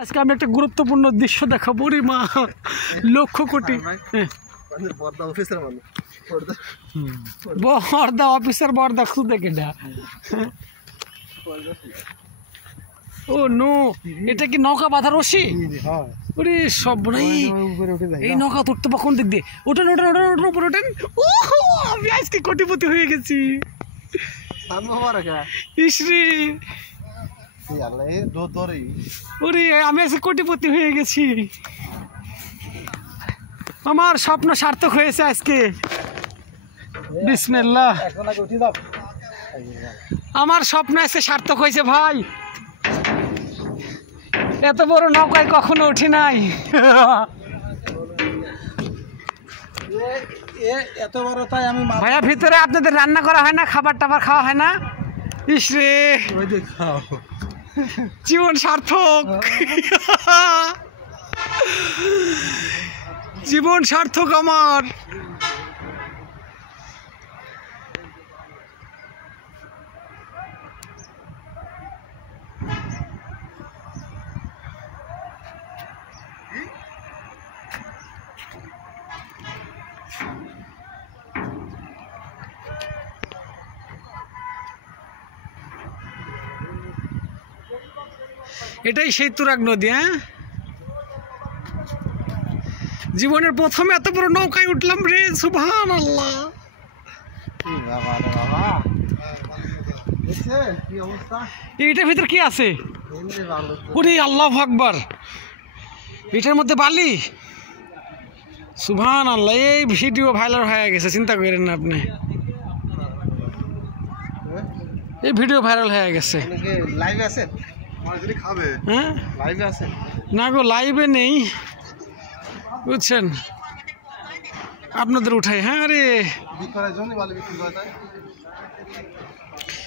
আজকে আমি একটা গুরুত্বপূর্ণ দৃশ্য দেখাবো রে মা, লক্ষ কোটি বর্দা অফিসার বর্দা খুদে কেডা। ও নো, এটা কি নৌকা বাঁধা রশি? ওরে সব নাই, এই নৌকা তুলতে বা কোন দিক দিয়ে? ওঠেন ওঠেন ওঠেন ওঠেন উপরে ওঠেন। আমি আজকে কোটিপতি হয়ে গেছি। ইসরে ওরে আমি আজকে কোটিপতি হয়ে গেছি, আমার স্বপ্ন সার্থক হয়েছে আজকে। বিসমিল্লাহ, আমার স্বপ্ন আজকে সার্থক হয়েছে ভাই। এত বড় নৌকায় কখনো উঠি নাই। এত বড় তাই আমি ভাইয়া ভিতরে আপনাদের রান্না করা হয় না, খাবার টাবার খাওয়া হয় না? ইসরে জীবন সার্থক, জীবন সার্থক আমার। এটাই সেই তুরাগ নদী। হ্যাঁ, জীবনের প্রথমে এত বড় নৌকায় উঠলাম রে, সুবহানাল্লাহ। এটার ভিতর কি আছে? ওরে আল্লাহু আকবার, এটার মধ্যে বালি। সুবহানাল্লাহ, এই ভিডিও ভাইরাল হয়ে গেছে, চিন্তা করেন না আপনি। এই ভিডিও ভাইরাল হয়ে গেছে। লাইভে আছে? হ্যাঁ লাইভে আছে না গো, লাইভে নেই বুঝছেন, আপনাদের উঠাই। হ্যাঁ রে,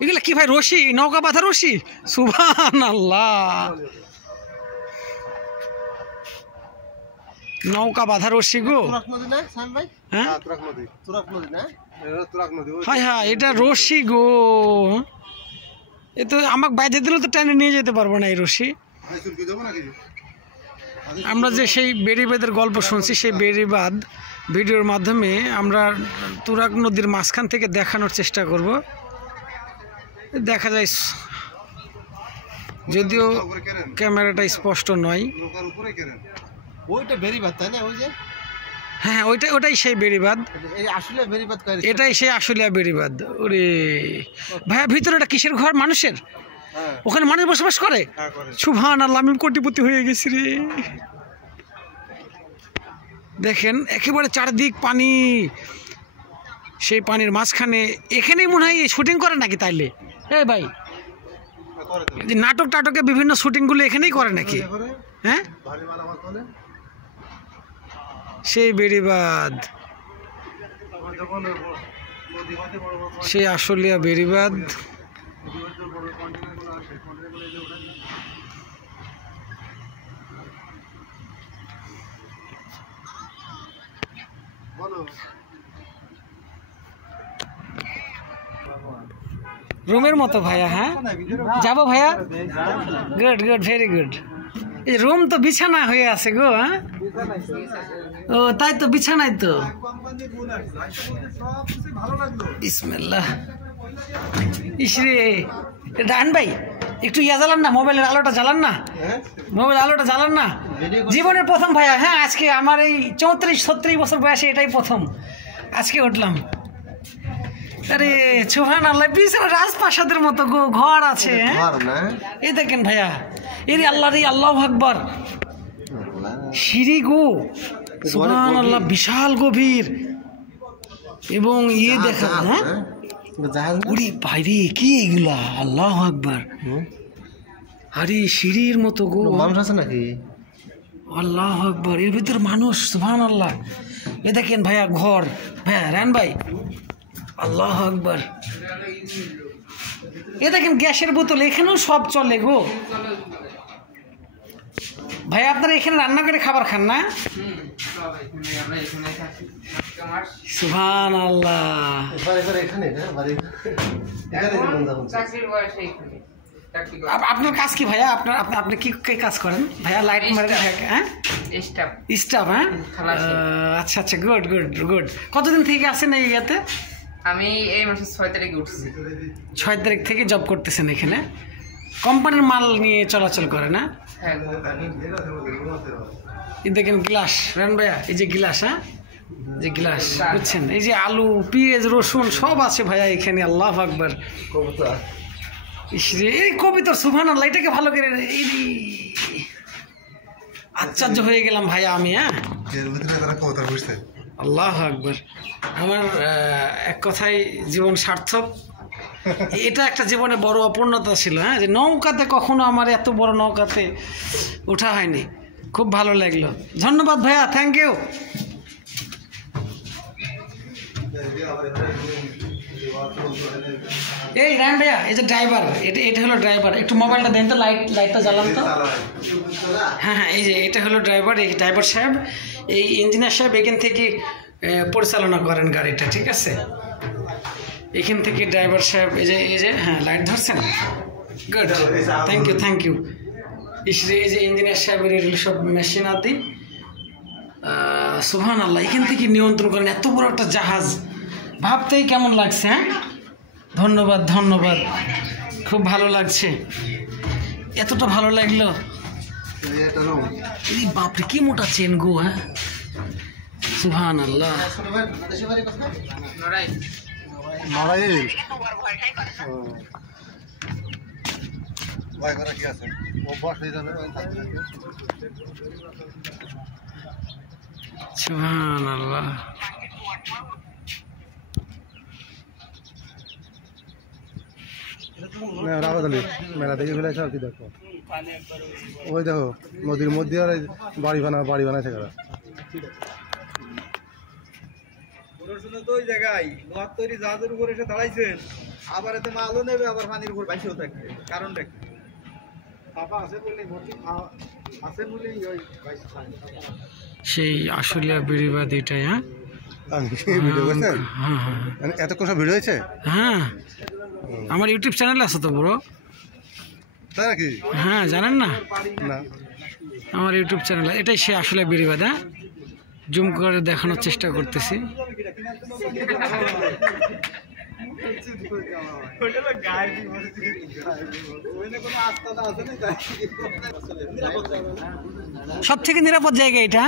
এগুলা কি ভাই? রশি, নৌকা বাঁধা রশি। সুবহানাল্লাহ, নৌকা বাঁধা রশি গো। হ্যাঁ হাই হাই, এটা রশি গো। এ তো আমাকে বাইরে দিলেও তো টেনে নিয়ে যেতে পারবো না এই রশি। আমরা যে সেই বেড়িবাঁধের গল্প শুনছি, সেই বেড়িবাঁধ ভিডিওর মাধ্যমে আমরা তুরাগ নদীর মাঝখান থেকে দেখানোর চেষ্টা করব। দেখা যায়, যদিও ক্যামেরাটা স্পষ্ট নয়। ওইটা বেড়িবাঁধ তাই না? ওই যে হ্যাঁ, ওটাই সেই বেড়িবাঁধ, এটাই সেই আশুলিয়া বেড়িবাঁধ। ওরে ভাইয়া, ভিতরে এটা কিসের ঘর? মানুষের? ওখানে মানুষ বসবাস করে? সুবহানাল্লাহ, আমি কোটিপতি হয়ে গেছি রে। দেখেন একেবারে চারদিক পানি, সেই পানির মাঝখানে। এখানেই মনে হয় শুটিং করে নাকি তাইলে? এই ভাই, নাটক টাটকে বিভিন্ন শুটিংগুলো এখানেই করে নাকি? হ্যাঁ, সেই বেড়িবাঁধ, সেই আশুলিয়া বেড়িবাঁধ। রুমের মতো ভাইয়া। হ্যাঁ যাবো ভাইয়া, গুড গুড, ভেরি গুড। এই রুম তো বিছানা হয়ে আছে গো। হ্যাঁ, ও তাই তো, বিছানাই তো। বিসমিল্লাহ। ইসরে ডান ভাই, একটু ইয়া জ্বালান না, মোবাইলের আলোটা জ্বালান না, মোবাইল আলোটা জ্বালান না। জীবনের প্রথম ভাইয়া। হ্যাঁ, আজকে আমার এই 34-36 বছর বয়সে এটাই প্রথম আজকে উঠলাম। আরে সুবহানাল্লাহ, পিছনে রাজপ্রাসাদের মতো গো ঘর আছে। এই দেখেন ভাইয়া, এর আল্লাহ রে, আল্লাহু আকবার। সিঁড়ি গো, সুবহানাল্লাহ, বিশাল গভীর। এবং ইয়ে দেখা, হ্যাঁ ওরে বাইরে কি এগুলা? আল্লাহু আকবার। আরে সিঁড়ির মতো গো, মানুষ আছে নাকি? আল্লাহু আকবার, এর ভিতর মানুষ। সুবহানাল্লাহ, এ দেখেন ভাইয়া ঘর। হ্যাঁ রান ভাই, আল্লাহু আকবার। এ দেখেন গ্যাসের বোতল, এখানেও সব চলে গো। ভাই আপনারা এখানে রান্না করে খাবার খান না? সুবহানাল্লাহ। আপনার কাজ কি ভাইয়া? আপনার আপনি আপনি কি কি কাজ করেন ভাইয়া? লাইট মারেন হ্যাঁ? স্টাফ হ্যাঁ? আচ্ছা আচ্ছা, গুড গুড গুড। কতদিন থেকে আছেন এই ইয়াতে? আমি এই মাসের 6 তারিখে উঠছি। 6 তারিখ থেকে জব করতেছেন এখানে? কোম্পানির মাল নিয়ে চলাচল করে না? হ্যাঁ, এই দেখেন গ্লাস রান ভাইয়া, এই যে গ্লাস, হ্যাঁ যে গ্লাস বুঝছেন, এই যে আলু পেঁয়াজ রসুন সব আছে ভাইয়া এখানে। আল্লাহু আকবার। ইসরে এই কবিতার সুবহানাল্লাহ, এটাকে ভালো করে এই আশ্চর্য হয়ে গেলাম ভাইয়া আমি। হ্যাঁ, আল্লাহু আকবার। আমার এক কথায় জীবন সার্থক। এটা একটা জীবনে বড় অপূর্ণতা ছিল, হ্যাঁ, যে নৌকাতে কখনো আমার এত বড় নৌকাতে ওঠা হয়নি। খুব ভালো লাগলো, ধন্যবাদ ভাইয়া, থ্যাংক ইউ। এই রান ভাইয়া, এই যে ড্রাইভার, এটা হলো ড্রাইভার। একটু মোবাইলটা দেন তো, লাইটটা জ্বালান তো। হ্যাঁ হ্যাঁ, এই যে এটা হলো ড্রাইভার, এই ড্রাইভার সাহেব, এই ইঞ্জিনিয়ার সাহেব এখান থেকে পরিচালনা করেন গাড়িটা, ঠিক আছে? এখান থেকে ড্রাইভার সাহেব এই যে হ্যাঁ লাইট ধরছেন, গুড, থ্যাংক ইউ। এই যে ইঞ্জিনিয়ার সাহেবের এগুলো সব মেশিন আদি, সুবহানাল্লাহ, এখান থেকে নিয়ন্ত্রণ করেন এত বড় একটা জাহাজ। ভাবতেই কেমন লাগছে। হ্যাঁ, ধন্যবাদ ধন্যবাদ, খুব ভালো লাগছে। এতটা ভালো লাগলো, এই বাপরে কি মোটা চেন গো। হ্যাঁ, সুবহানাল্লাহ। সুবহানাল্লাহ। মেলা দেখে ফেলেছে আর কি, দেখো ওই দেখো নদীর মধ্যে আর বাড়ি বানাইছে কারা। তো ওই জায়গায় লোহার তৈরি জাহাজের উপর এসে দাঁড়াইছেন, আবার এতে মালও নেবে, আবার পানির উপর বাইশেও থাকবে। কারণটা কি? ফাঁপা আছে বলেই আছে বলেই ওই বাইশে থাকে। সেই আসলে বেড়িবাদ এটাই। হ্যাঁ, ভিডিও করছেন? হ্যাঁ হ্যাঁ, এতক্ষণ সব ভিডিও হয়েছে? হ্যাঁ, আমার ইউটিউব চ্যানেল আছে তো বড়। তাই নাকি? হ্যাঁ, জানেন না? না, আমার ইউটিউব চ্যানেল, এটাই সে আসলে বেড়িবাদ। হ্যাঁ, জুম করে দেখানোর চেষ্টা করতেছি। সব থেকে নিরাপদ জায়গা এটা।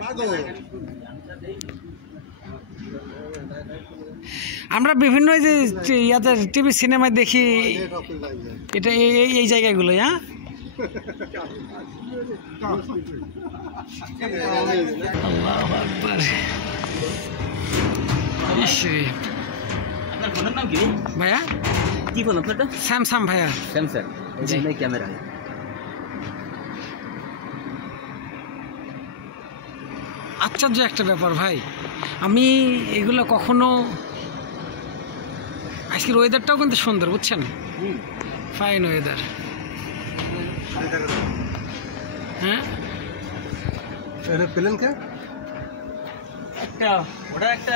হ্যাঁ, আমরা বিভিন্ন যে ইয়াতে টিভি সিনেমায় দেখি এটা এই জায়গাগুলো। হ্যাঁ, আল্লাহু আকবার। আপনার ফোনের নাম কি ভাইয়া? কি ফোন আপনারটা? স্যামসাং ভাইয়া। স্যামসাং। জি। এই ক্যামেরা। আশ্চর্য একটা ব্যাপার ভাই, আমি এগুলো কখনো। আজকের ওয়েদারটাও কিন্তু সুন্দর, বুঝছেন? Fine weather. হ্যাঁ, পেলেন কে? একটা ওটা একটা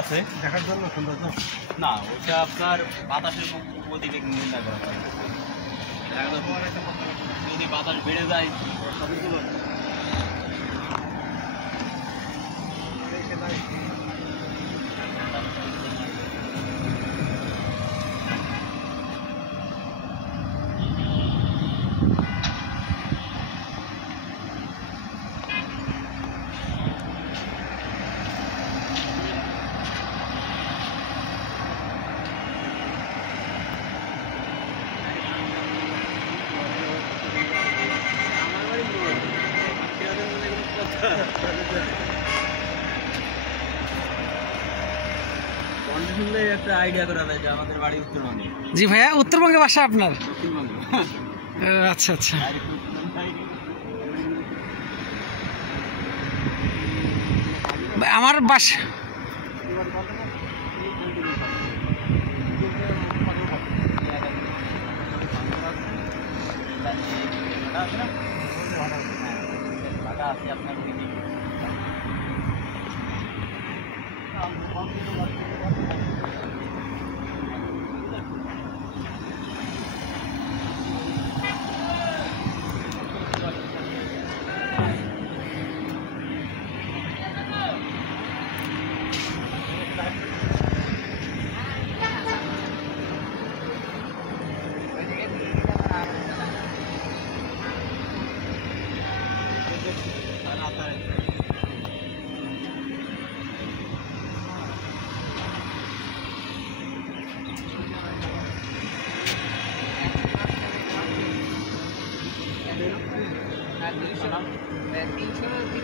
আছে দেখার জন্য সুন্দর না, ওটা আপনার বাতাসের গতিবেগ নির্ণয় করা হয়। যদি বাতাস বেড়ে যায় সবগুলো একটা আইডিয়া করা যায় যে আমাদের বাড়ি উত্তরবঙ্গে। জি ভাইয়া, উত্তরবঙ্গে বাসা আপনার? উত্তরবঙ্গে। আচ্ছা আচ্ছা। আমার বাসা আপনার এটা